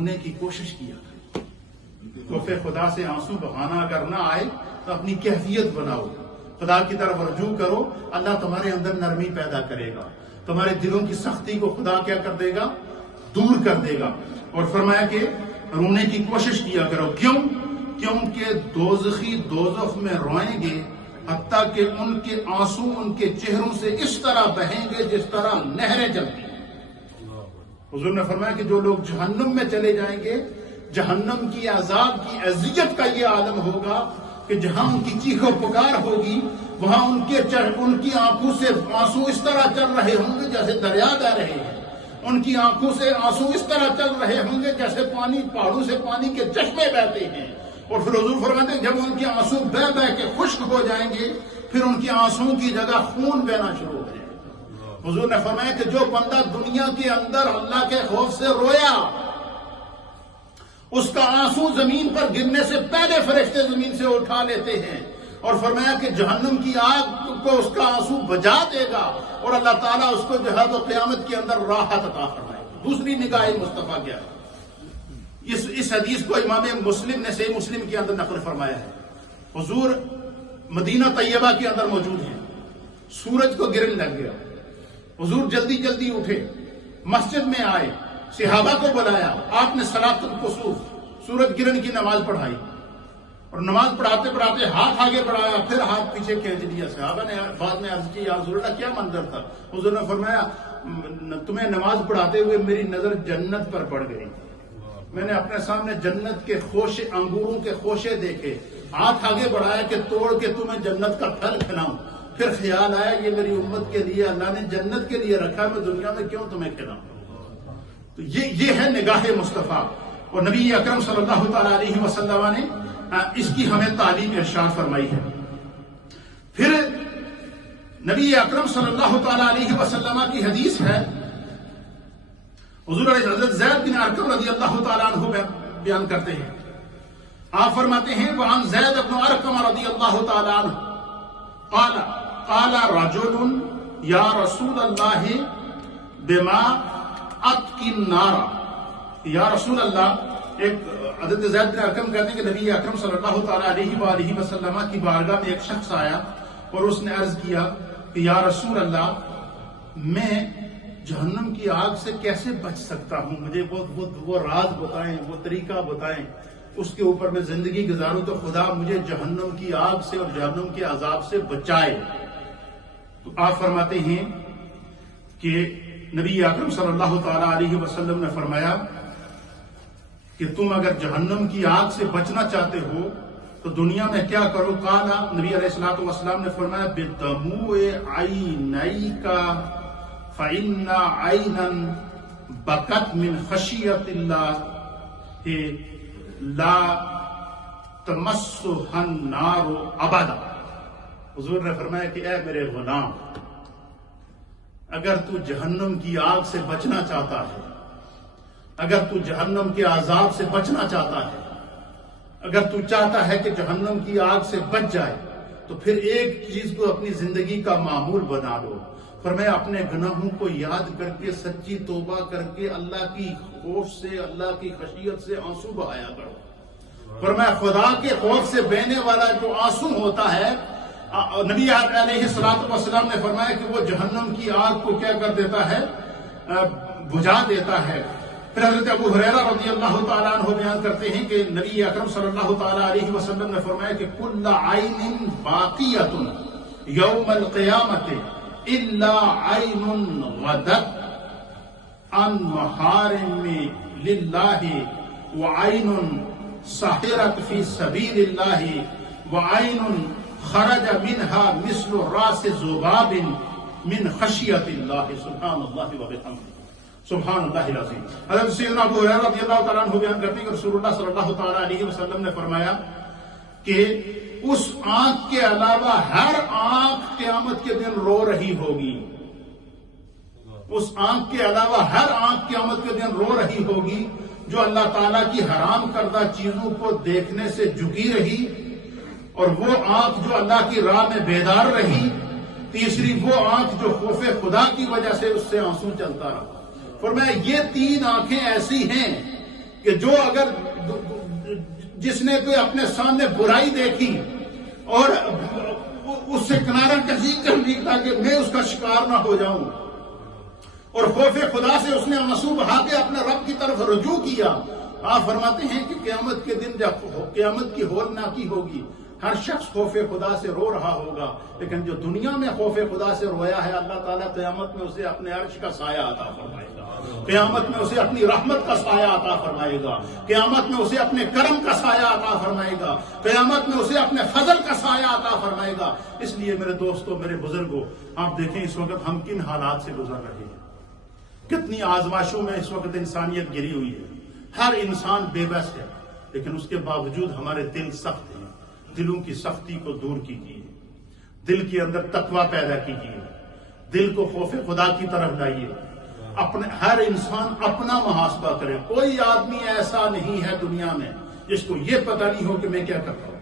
ہونے کی کوشش کیا کرو. خوف خدا سے آنسو بہانا اگر نہ آئے تو اپنی کیفیت بناؤ, خدا کی طرف رجوع کرو. اللہ تمہارے اندر نرمی پیدا کرے گا, تمہارے دلوں کی سختی کو خدا کیا کر دے گا, دور کر دے گا. اور فرمایا کہ رونے کی کوشش کیا کرو. کیونکہ دوزخی دوزخ میں روئیں گے حتیٰ کہ ان کے آنسو ان کے چہروں سے اس طرح بہیں گے جس طرح نہریں جلتی. حضور نے فرمایا کہ جو لوگ جہنم میں چلے جائیں گے, جہنم کی عذاب کی اذیت کا یہ عالم ہوگا کہ جہاں ان کی چیخ و پکار ہوگی وہاں ان کی آنکھوں سے آنسو اس طرح چل رہے ہوں گے جیسے دریا بہ رہے ہیں. ان کی آنکھوں سے آنسو اس طرح چل رہے ہوں گے جیسے پہاڑوں سے پانی کے چشمے بہتے ہیں. اور پھر حضور فرماتے ہیں جب ان کے آنسو بہ بہ کے خشک ہو جائیں گے پھر ان کی آنسوؤں کی جگہ خون بہنا شروع ہو جائے گا. حضور نے فرمایا کہ جو بندہ دنیا کے اندر اللہ کے خوف سے رویا اس کا آنسو زمین پر گرنے سے پہلے فرشتے زمین سے اٹھا لیتے ہیں. اور فرمایا کہ جہنم کی آگ کو اس کا آنسو بجا دے گا اور اللہ تعالیٰ اس کو جو ہے وہ قیامت کے اندر راحت عطا فرمائے گا. دوسری نگاہ مصطفیٰ کیا ہے؟ اس حدیث کو امام مسلم نے صحیح مسلم کے اندر نقل فرمایا ہے. حضور مدینہ طیبہ کے اندر موجود ہیں, سورج کو گرنے لگ گیا. حضور جلدی جلدی اٹھے, مسجد میں آئے, صحابہ کو بلایا, آپ نے صلاۃ الکسوف سورج گرہن کی نماز پڑھائی اور نماز پڑھاتے پڑھاتے ہاتھ آگے بڑھایا پھر ہاتھ پیچھے کھینچ لیا. صحابہ نے بعد میں عرض کی یا رسول اللہ کیا منظر تھا؟ حضور نے فرمایا تمہیں نماز پڑھاتے ہوئے میری نظر جنت پر پڑ گئی, میں نے اپنے سامنے جنت کے خوشے انگوروں کے خوشے دیکھے, ہاتھ آگے بڑھایا کہ توڑ کے تمہیں جنت کا پھل کھلاؤں. پھر خیال آیا یہ میری امت کے لیے اللہ نے جنت کے لیے رکھا, میں دنیا میں کیوں تمہیں کھلاؤں. تو یہ ہے نگاہ مصطفیٰ. اور نبی اکرم صلی اللہ تعالی علیہ وسلم نے اس کی ہمیں تعلیم ارشاد فرمائی ہے. پھر نبی اکرم صلی اللہ تعالی علیہ وسلم کی حدیث ہے, حضور علیہ حضرت زید بن ارقم رضی اللہ تعالیٰ عنہ بیان کرتے ہیں, آپ فرماتے ہیں وعن زید بن ارقم رضی اللہ تعالیٰ عنہ قال رجل یا رسول اللہ بما اتقی النار. یا رسول اللہ, ایک حضرت زید بن ارقم کہتے ہیں کہ نبی اکرم صلی اللہ تعالیٰ علیہ وآلہ وسلم کی بارگاہ میں ایک شخص آیا اور اس نے عرض کیا کہ یا رسول اللہ میں جہنم کی آگ سے کیسے بچ سکتا ہوں, مجھے وہ راز بتائیں, وہ طریقہ بتائیں, اس کے اوپر میں زندگی گزاروں تو خدا مجھے جہنم کی آگ سے اور جہنم کے عذاب سے بچائے. تو آپ فرماتے ہیں کہ نبی اکرم صلی اللہ تعالی علیہ وسلم نے فرمایا کہ تم اگر جہنم کی آگ سے بچنا چاہتے ہو تو دنیا میں کیا کرو. قال, نبی علیہ الصلوۃ والسلام نے فرمایا بدموع عینیک فإن عینا بکت من خشیت اللہ لا تمسها النار ابدا. حضور نے فرمایا کہ اے میرے غلام, اگر تو جہنم کی آگ سے بچنا چاہتا ہے, اگر تو جہنم کے عذاب سے بچنا چاہتا ہے, اگر تو چاہتا ہے کہ جہنم کی آگ سے بچ جائے تو پھر ایک چیز کو اپنی زندگی کا معمول بنا لو. فرمایا اپنے گناہوں کو یاد کر کے سچی توبہ کر کے اللہ کی خوف سے, اللہ کی خشیت سے آنسو بہایا کرو. فرمایا خدا کے خوف سے بہنے والا جو آنسو ہوتا ہے, نبی علیہ الصلوۃ والسلام نے فرمایا کہ وہ جہنم کی آگ کو کیا کر دیتا ہے, بجھا دیتا ہے. پھر حضرت ابو ہریرہ رضی اللہ تعالیٰ عنہ بیان کرتے ہیں کہ نبی اکرم صلی اللہ تعالیٰ علیہ وسلم نے فرمایا کہ کل عین باقیۃ یوم القیامۃ الا عین غدت عن محارم للہ وعین سحرت فی سبیل اللہ وعین خرج منها مثل راس ذباب من خشیت اللہ. سبحان اللہ وبحمدہ, سبحان اللہ العظیم. حضرت سیدنا ابو ہریرہ رضی اللہ تعالیٰ عنہ بیان کرتے ہیں کہ رسول اللہ صلی اللہ تعالیٰ علیہ وسلم نے فرمایا کہ اس آنکھ کے علاوہ ہر آنکھ قیامت کے دن رو رہی ہوگی. اس آنکھ کے علاوہ ہر آنکھ قیامت کے دن رو رہی ہوگی جو اللہ تعالیٰ کی حرام کردہ چیزوں کو دیکھنے سے جھکی رہی, اور وہ آنکھ جو اللہ کی راہ میں بیدار رہی, تیسری وہ آنکھ جو خوف خدا کی وجہ سے اس سے آنسو چلتا رہا. فرمایا یہ تین آنکھیں ایسی ہیں کہ جو اگر جس نے کوئی اپنے سامنے برائی دیکھی اور اس سے کنارہ کشی کر لی تاکہ میں اس کا شکار نہ ہو جاؤں، اور خوف خدا سے اس نے آنسو بہا کے اپنے رب کی طرف رجوع کیا، آپ فرماتے ہیں کہ قیامت کے دن جب قیامت کی ہولناکی ہوگی، ہر شخص خوف خدا سے رو رہا ہوگا، لیکن جو دنیا میں خوف خدا سے رویا ہے، اللہ تعالیٰ قیامت میں اسے اپنے عرش کا سایہ عطا فرمائے گا، قیامت میں اسے اپنی رحمت کا سایہ عطا فرمائے گا، قیامت میں اسے اپنے کرم کا سایہ عطا فرمائے گا، قیامت میں اسے اپنے فضل کا سایہ عطا فرمائے گا۔ اس لیے میرے دوستوں، میرے بزرگوں، آپ دیکھیں اس وقت ہم کن حالات سے گزر رہے ہیں، کتنی آزمائشوں میں اس وقت انسانیت گری ہوئی ہے، ہر انسان بے بس ہے، لیکن اس کے باوجود ہمارے دل سخت ہیں۔ دلوں کی سختی کو دور کیجیے، دل کے اندر تقویٰ پیدا کیجیے، دل کو خوف خدا کی طرف لائیے، اپنے ہر انسان اپنا محاسبہ کرے۔ کوئی آدمی ایسا نہیں ہے دنیا میں جس کو یہ پتہ نہیں ہو کہ میں کیا کرتا ہوں۔